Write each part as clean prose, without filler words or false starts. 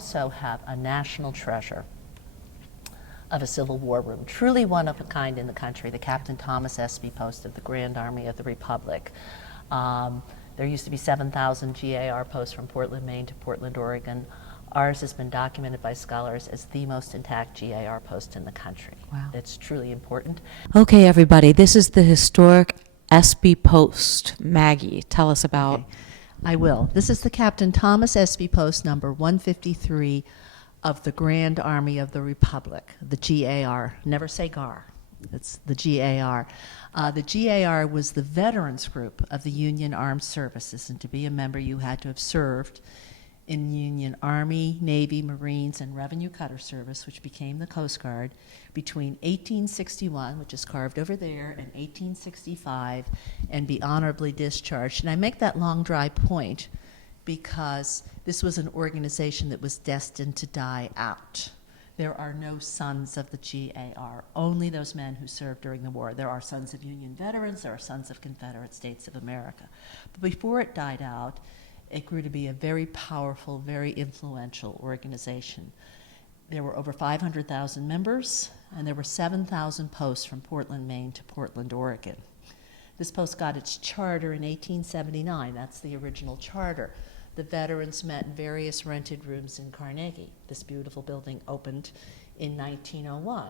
also have a national treasure of a Civil War room, truly one of a kind in the country, the Captain Thomas Espy Post of the Grand Army of the Republic. There used to be 7,000 GAR posts from Portland, Maine to Portland, Oregon. Ours has been documented by scholars as the most intact GAR post in the country. Wow. It's truly important. Okay, everybody, this is the historic Espy Post. Maggie, tell us about. Okay. I will. This is the Captain Thomas Espy Post number 153 of the Grand Army of the Republic, the GAR. Never say GAR. It's the GAR. The GAR was the veterans group of the Union Armed Services, and to be a member, you had to have served in Union Army, Navy, Marines, and Revenue Cutter Service, which became the Coast Guard, between 1861, which is carved over there, and 1865, and be honorably discharged. And I make that long, dry point because this was an organization that was destined to die out. There are no sons of the GAR, only those men who served during the war. There are sons of Union veterans, there are sons of Confederate States of America. But before it died out, it grew to be a very powerful, very influential organization. There were over 500,000 members, and there were 7,000 posts from Portland, Maine to Portland, Oregon. This post got its charter in 1879. That's the original charter. The veterans met in various rented rooms in Carnegie. This beautiful building opened in 1901.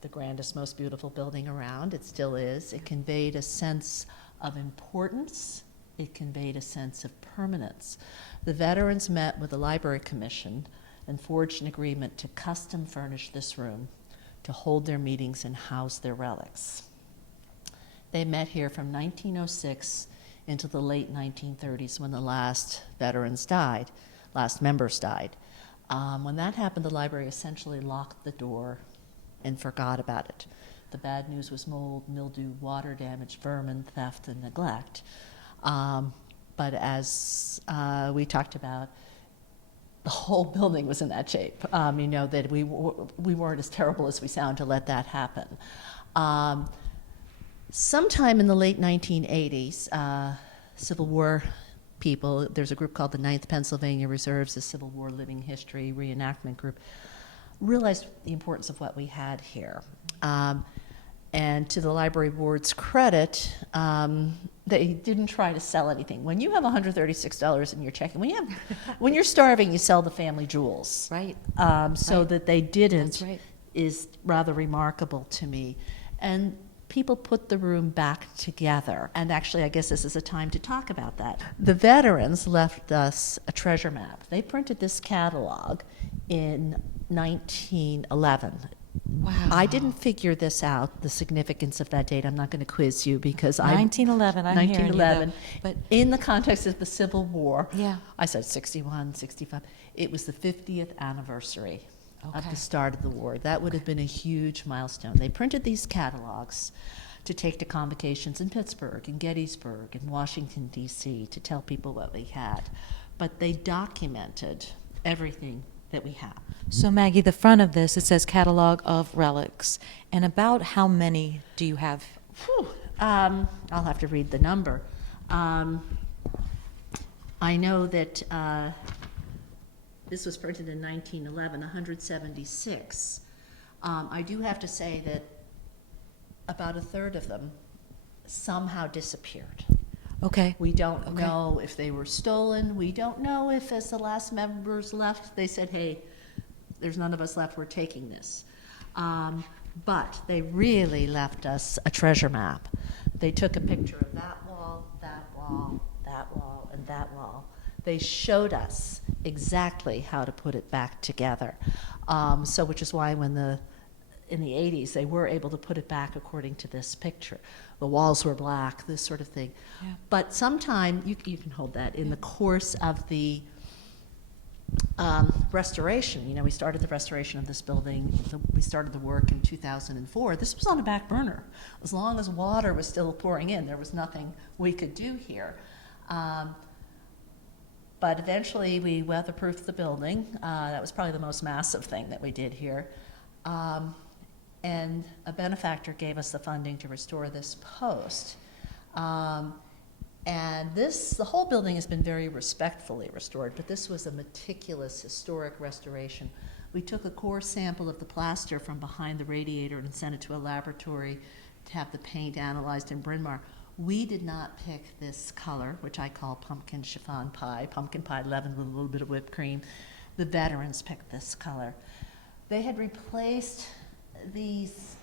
The grandest, most beautiful building around. It still is. It conveyed a sense of importance. It conveyed a sense of permanence. The veterans met with the Library Commission and forged an agreement to custom furnish this room to hold their meetings and house their relics. They met here from 1906 into the late 1930s when the last veterans died, last members died. When that happened, the library essentially locked the door and forgot about it. The bad news was mold, mildew, water damage, vermin, theft, and neglect. But as we talked about, the whole building was in that shape. You know, that we weren't as terrible as we sound to let that happen. Sometime in the late 1980s, Civil War people, there's a group called the 9th Pennsylvania Reserves, a Civil War living history reenactment group, realized the importance of what we had here. And to the library board's credit, they didn't try to sell anything. When you have $136 in your checking, when you're starving, you sell the family jewels. Right. So Right. that they didn't That's right. is rather remarkable to me. And people put the room back together. And actually, I guess this is a time to talk about that. The veterans left us a treasure map. They printed this catalog in 1911. Wow. I didn't figure this out, the significance of that date. I'm not going to quiz you because 1911, I'm hearing you, though. 1911. But In the context of the Civil War, yeah. I said 61, 65. It was the 50th anniversary of Okay. the start of the war. That would have been a huge milestone. They printed these catalogs to take to convocations in Pittsburgh, in Gettysburg, in Washington, D.C., to tell people what we had. But they documented everything that we have. So Maggie, the front of this, it says catalog of relics. And about how many do you have? Whew. I'll have to read the number. I know that this was printed in 1911, 176. I do have to say that about a third of them somehow disappeared. Okay. We don't Okay. know if they were stolen. We don't know if, as the last members left, they said, hey, there's none of us left, we're taking this. But they really left us a treasure map. They took a picture of that wall, that wall, that wall, and that wall. They showed us exactly how to put it back together. So which is why when in the 80s, they were able to put it back according to this picture. The walls were black, this sort of thing. Yeah. But sometime, you can hold that, in the course of the restoration, you know, we started the restoration of this building, we started the work in 2004. This was on a back burner. As long as water was still pouring in, there was nothing we could do here. But eventually we weatherproofed the building. That was probably the most massive thing that we did here. And a benefactor gave us the funding to restore this post. And the whole building has been very respectfully restored, but this was a meticulous historic restoration. We took a core sample of the plaster from behind the radiator and sent it to a laboratory to have the paint analyzed in Bryn Mawr. We did not pick this color, which I call pumpkin pie leavened with a little bit of whipped cream. The veterans picked this color. They had replaced these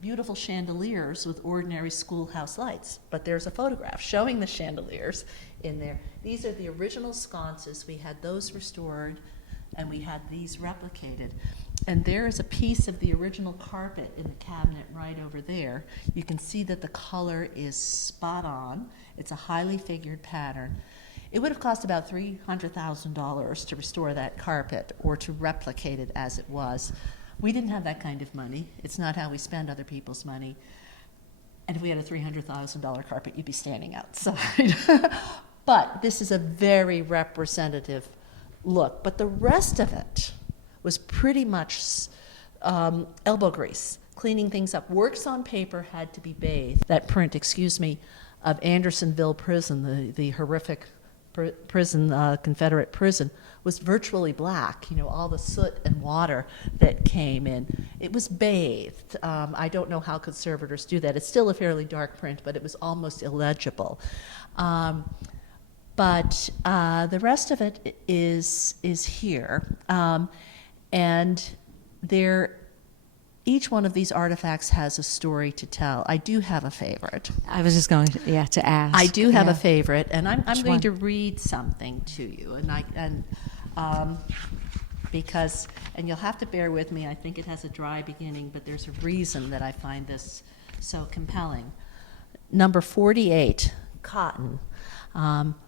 beautiful chandeliers with ordinary schoolhouse lights, but there's a photograph showing the chandeliers in there. These are the original sconces. We had those restored, and we had these replicated. And there is a piece of the original carpet in the cabinet right over there. You can see that the color is spot on. It's a highly figured pattern. It would have cost about $300,000 to restore that carpet or to replicate it as it was. We didn't have that kind of money. It's not how we spend other people's money. And if we had a $300,000 carpet, you'd be standing outside. But this is a very representative look. But the rest of it was pretty much elbow grease, cleaning things up. Works on paper had to be bathed. That print, of Andersonville Prison, the horrific prison, Confederate prison, was virtually black. All the soot and water that came in. It was bathed. I don't know how conservators do that. It's still a fairly dark print, but it was almost illegible. But the rest of it is here. And each one of these artifacts has a story to tell. I do have a favorite. I was just going to ask. I do have Yeah. a favorite, and I'm going one? to read something to you. Because you'll have to bear with me, I think it has a dry beginning, but there's a reason that I find this so compelling. Number 48, cotton,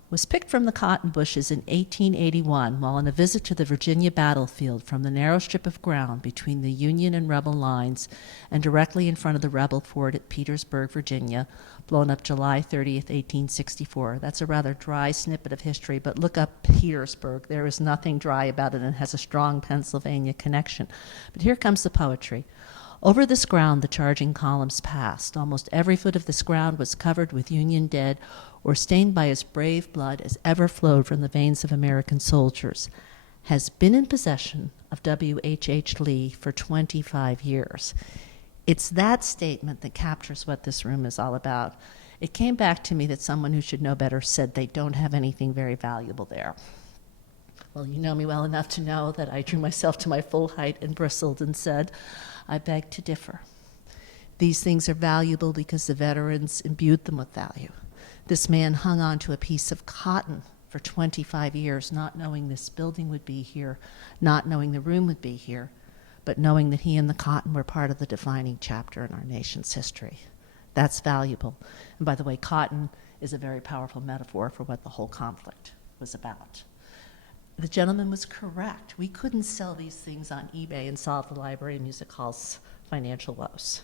was picked from the cotton bushes in 1881 while on a visit to the Virginia battlefield from the narrow strip of ground between the Union and Rebel lines and directly in front of the Rebel fort at Petersburg, Virginia, blown up July 30th, 1864. That's a rather dry snippet of history, but look up Petersburg. There is nothing dry about it, and it has a strong Pennsylvania connection. But here comes the poetry. Over this ground the charging columns passed. Almost every foot of this ground was covered with Union dead or stained by as brave blood as ever flowed from the veins of American soldiers. Has been in possession of W.H.H. Lee for 25 years. It's that statement that captures what this room is all about. It came back to me that someone who should know better said they don't have anything very valuable there. Well, you know me well enough to know that I drew myself to my full height and bristled and said, I beg to differ. These things are valuable because the veterans imbued them with value. This man hung on to a piece of cotton for 25 years, not knowing this building would be here, not knowing the room would be here, but knowing that he and the cotton were part of the defining chapter in our nation's history. That's valuable. And by the way, cotton is a very powerful metaphor for what the whole conflict was about. The gentleman was correct. We couldn't sell these things on eBay and solve the Library and Music Hall's financial woes.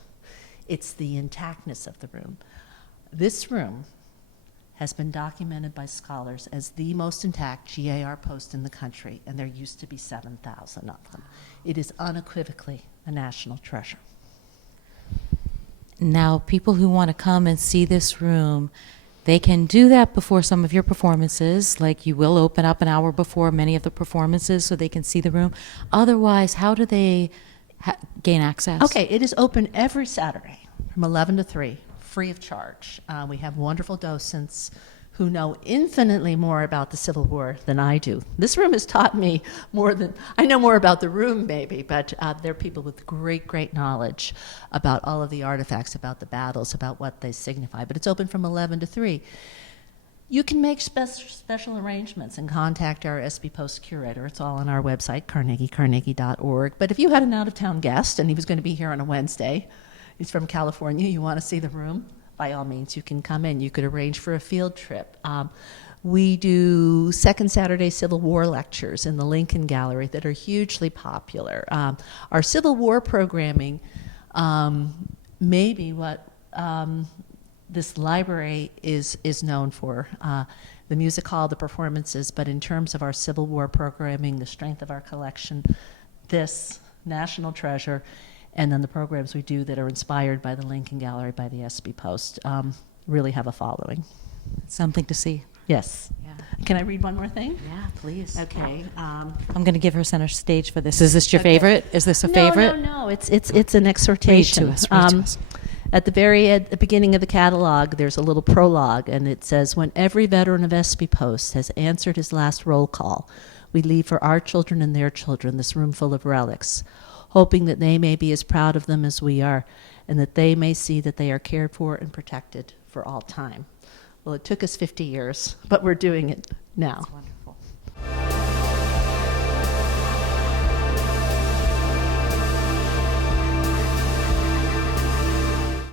It's the intactness of the room. This room has been documented by scholars as the most intact GAR post in the country, and there used to be 7,000 of them. It is unequivocally a national treasure. Now, people who want to come and see this room, they can do that before some of your performances, like you will open up an hour before many of the performances so they can see the room. Otherwise, how do they gain access? Okay, it is open every Saturday from 11 to 3, free of charge. We have wonderful docents who know infinitely more about the Civil War than I do. This room has taught me more than, I know more about the room maybe, but there are people with great, great knowledge about all of the artifacts, about the battles, about what they signify. But it's open from 11 to 3. You can make special arrangements and contact our SB Post curator. It's all on our website, carnegie.org. But if you had an out-of-town guest and he was going to be here on a Wednesday, he's from California, you want to see the room, by all means, you can come in. You could arrange for a field trip. We do second Saturday Civil War lectures in the Lincoln Gallery that are hugely popular. Our Civil War programming may be what this library is known for. The music hall, the performances, but in terms of our Civil War programming, the strength of our collection, this national treasure, and then the programs we do that are inspired by the Lincoln Gallery, by the SB Post, really have a following. Something to see. Yes. Yeah. Can I read one more thing? Yeah, please. Okay. I'm going to give her center stage for this. Is this your Okay. favorite? Is this a favorite? No. It's an exhortation. Read to us. At the beginning of the catalog, there's a little prologue, and it says, "When every veteran of Espy Post has answered his last roll call, we leave for our children and their children this room full of relics, hoping that they may be as proud of them as we are, and that they may see that they are cared for and protected for all time." Well, it took us 50 years, but we're doing it now. Wonderful.